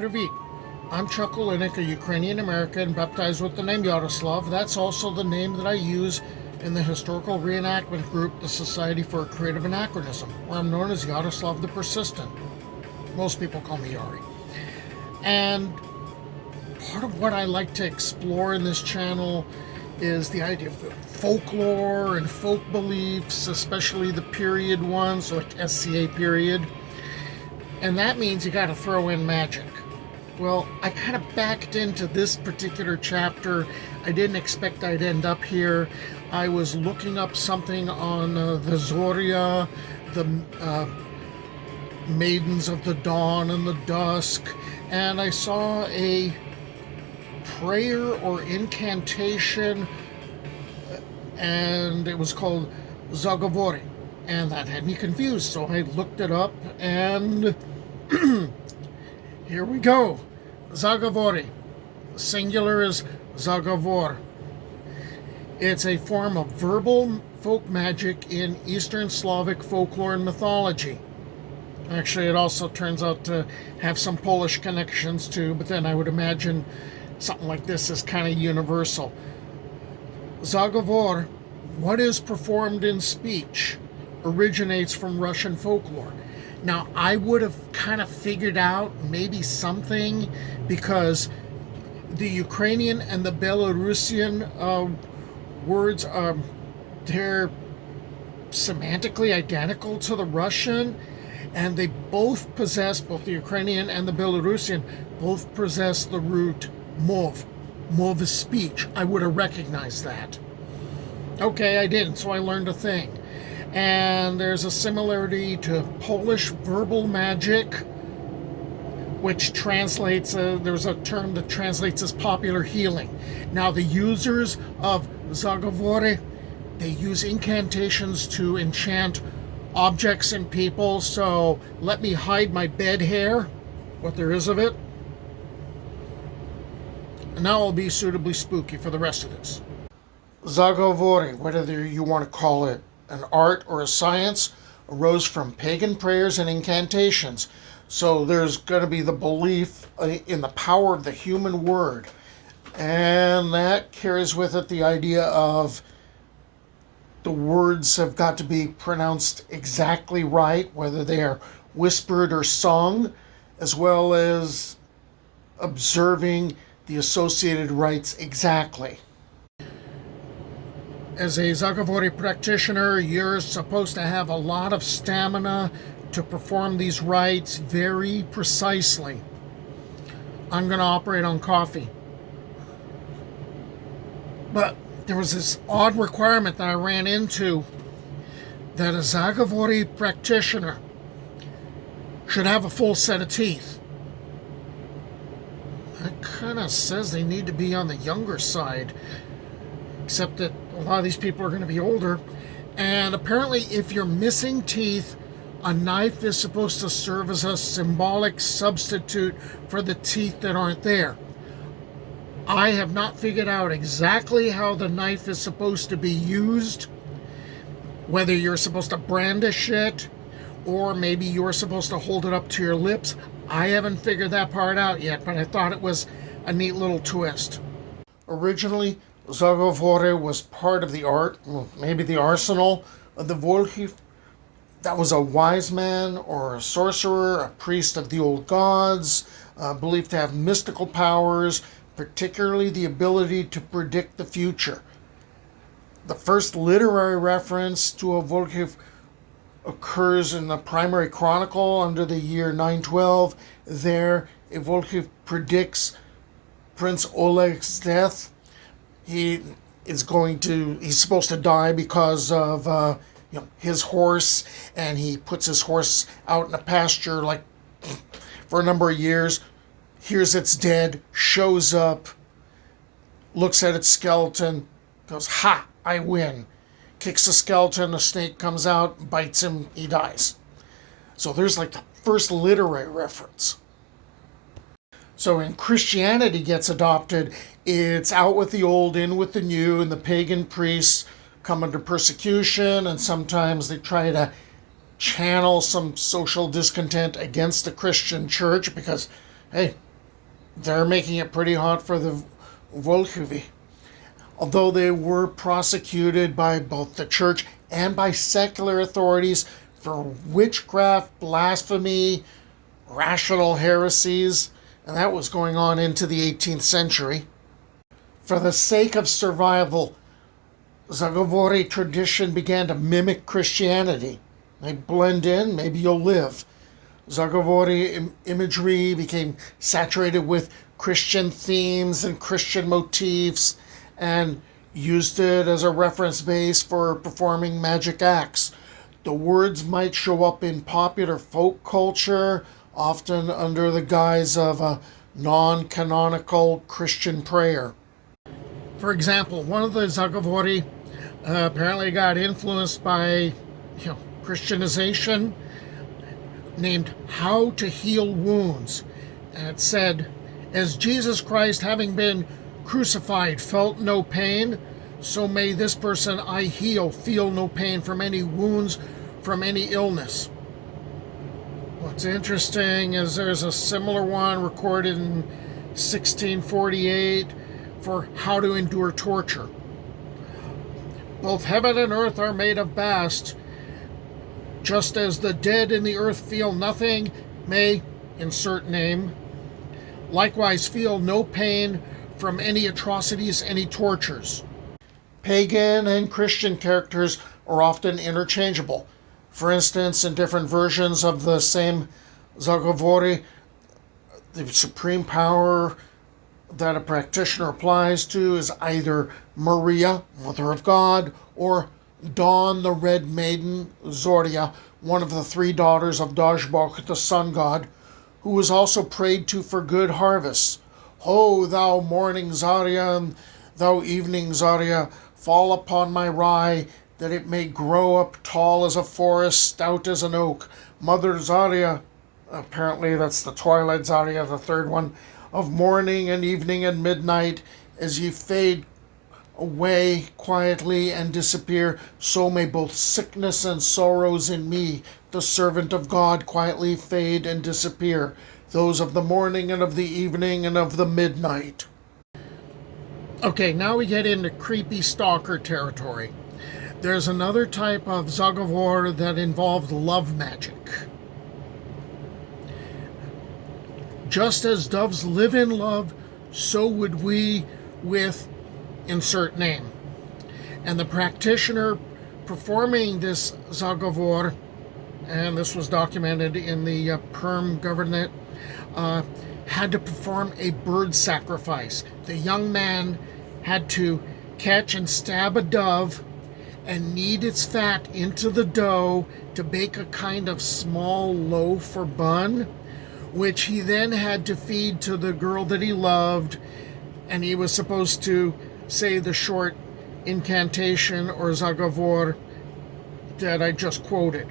Привіт. I'm Chuck Olenek, a Ukrainian-American baptized with the name Yaroslav. That's also the name that I use in the historical reenactment group, the Society for Creative Anachronism, where I'm known as Yaroslav the Persistent. Most people call me Yari. And part of what I like to explore in this channel is the idea of the folklore and folk beliefs, especially the period ones, like SCA period. And that means you got to throw in magic. Well, I kind of backed into this particular chapter. I didn't expect I'd end up here. I was looking up something on the Zoria, the Maidens of the Dawn and the Dusk, and I saw a prayer or incantation, and it was called Zagovory, and that had me confused, so I looked it up, and here we go. Zagovory. Singular is Zagovor. It's a form of verbal folk magic in Eastern Slavic folklore and mythology. Actually, it also turns out to have some Polish connections too, but then I would imagine something like this is kind of universal. Zagovor, what is performed in speech, originates from Russian folklore. Now, I would have kind of figured out maybe something because the Ukrainian and the Belarusian words are they're semantically identical to the Russian, and they both possess, both the Ukrainian and the Belarusian, both possess the root mov. Mov is speech. I would have recognized that. Okay, I didn't, so I learned a thing. And there's a similarity to Polish verbal magic, which translates, there's a term that translates as popular healing. Now, the users of Zagovory, they use incantations to enchant objects and people, so let me hide my bed hair, what there is of it. And now I'll be suitably spooky for the rest of this. Zagovory, whatever you want to call it, an art or a science, arose from pagan prayers and incantations. So there's going to be the belief in the power of the human word. And that carries with it the idea of the words have got to be pronounced exactly right, whether they are whispered or sung, as well as observing the associated rites exactly. As a Zagovory practitioner, you're supposed to have a lot of stamina to perform these rites very precisely. I'm going to operate on coffee. But there was this odd requirement that I ran into that a Zagovory practitioner should have a full set of teeth. That kind of says they need to be on the younger side, except that a lot of these people are going to be older. And apparently, if you're missing teeth, a knife is supposed to serve as a symbolic substitute for the teeth that aren't there. I have not figured out exactly how the knife is supposed to be used, whether you're supposed to brandish it, or maybe you're supposed to hold it up to your lips. I haven't figured that part out yet, but I thought it was a neat little twist. Originally, Zagovory was part of the art, maybe the arsenal of the Volkhv. That was a wise man or a sorcerer, a priest of the old gods, believed to have mystical powers, particularly the ability to predict the future. The first literary reference to a Volkhv occurs in the primary chronicle under the year 912. There, a Volkhv predicts Prince Oleg's death. He's supposed to die because of his horse, and he puts his horse out in a pasture like for a number of years, hears it's dead, shows up, looks at its skeleton, goes, "Ha, I win." Kicks the skeleton, the snake comes out, bites him, he dies. So there's like the first literary reference. So when Christianity gets adopted, it's out with the old, in with the new, and the pagan priests come under persecution, and sometimes they try to channel some social discontent against the Christian church because, hey, they're making it pretty hot for the Volkhv. Although they were prosecuted by both the church and by secular authorities for witchcraft, blasphemy, rational heresies, and that was going on into the 18th century. For the sake of survival, Zagovory tradition began to mimic Christianity. They blend in, maybe you'll live. Zagovory imagery became saturated with Christian themes and Christian motifs, and used it as a reference base for performing magic acts. The words might show up in popular folk culture, often under the guise of a non-canonical Christian prayer. For example, one of the Zagovory apparently got influenced by Christianization, named How to Heal Wounds. And it said, as Jesus Christ, having been crucified, felt no pain, so may this person I heal feel no pain from any wounds, from any illness. What's interesting is there's a similar one recorded in 1648 for how to endure torture. Both heaven and earth are made of bast. Just as the dead in the earth feel nothing, may, insert name, likewise feel no pain from any atrocities, any tortures. Pagan and Christian characters are often interchangeable. For instance, in different versions of the same Zagovory, the supreme power that a practitioner applies to is either Maria, Mother of God, or Dawn the Red Maiden, Zoria, one of the three daughters of Dajbok, the sun god, who was also prayed to for good harvests. Ho, thou morning Zarya, and thou evening Zarya, fall upon my rye, that it may grow up tall as a forest, stout as an oak. Mother Zarya, apparently that's the twilight Zarya, the third one, of morning and evening and midnight, as ye fade away quietly and disappear, so may both sickness and sorrows in me, the servant of God, quietly fade and disappear, those of the morning and of the evening and of the midnight. Okay, now we get into creepy stalker territory. There's another type of Zagovor that involved love magic. Just as doves live in love, so would we with insert name. And the practitioner performing this Zagovor, and this was documented in the Perm Government, had to perform a bird sacrifice. The young man had to catch and stab a dove and knead its fat into the dough to bake a kind of small loaf or bun, which he then had to feed to the girl that he loved, and he was supposed to say the short incantation or Zagovor that I just quoted.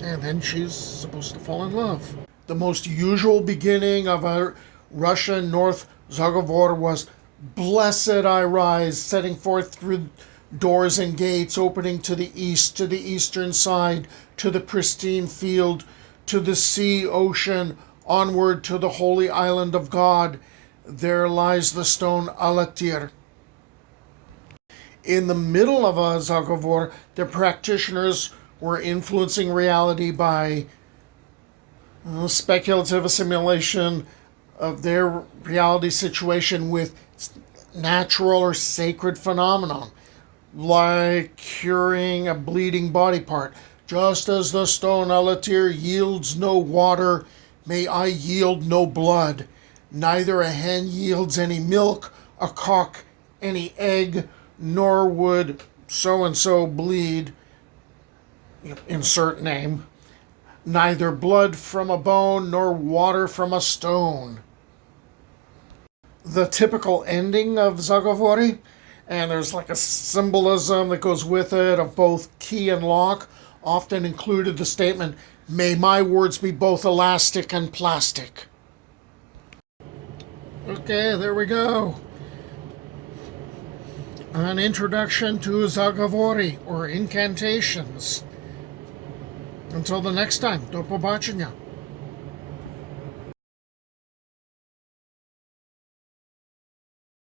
And then she's supposed to fall in love. The most usual beginning of a Russian North Zagovor was "Blessed I rise," setting forth through doors and gates opening to the east, to the eastern side, to the pristine field, to the sea, ocean, onward to the holy island of God. There lies the stone Alatir. In the middle of a Zagovor, the practitioners were influencing reality by speculative assimilation of their reality situation with natural or sacred phenomenon, like curing a bleeding body part. Just as the stone Alatir yields no water, may I yield no blood. Neither a hen yields any milk, a cock any egg, nor would so-and-so bleed, insert name, neither blood from a bone nor water from a stone. The typical ending of Zagovory, and there's like a symbolism that goes with it of both key and lock, often included the statement, "May my words be both elastic and plastic." Okay, there we go. An introduction to Zagovory, or incantations. Until the next time, do pobачення.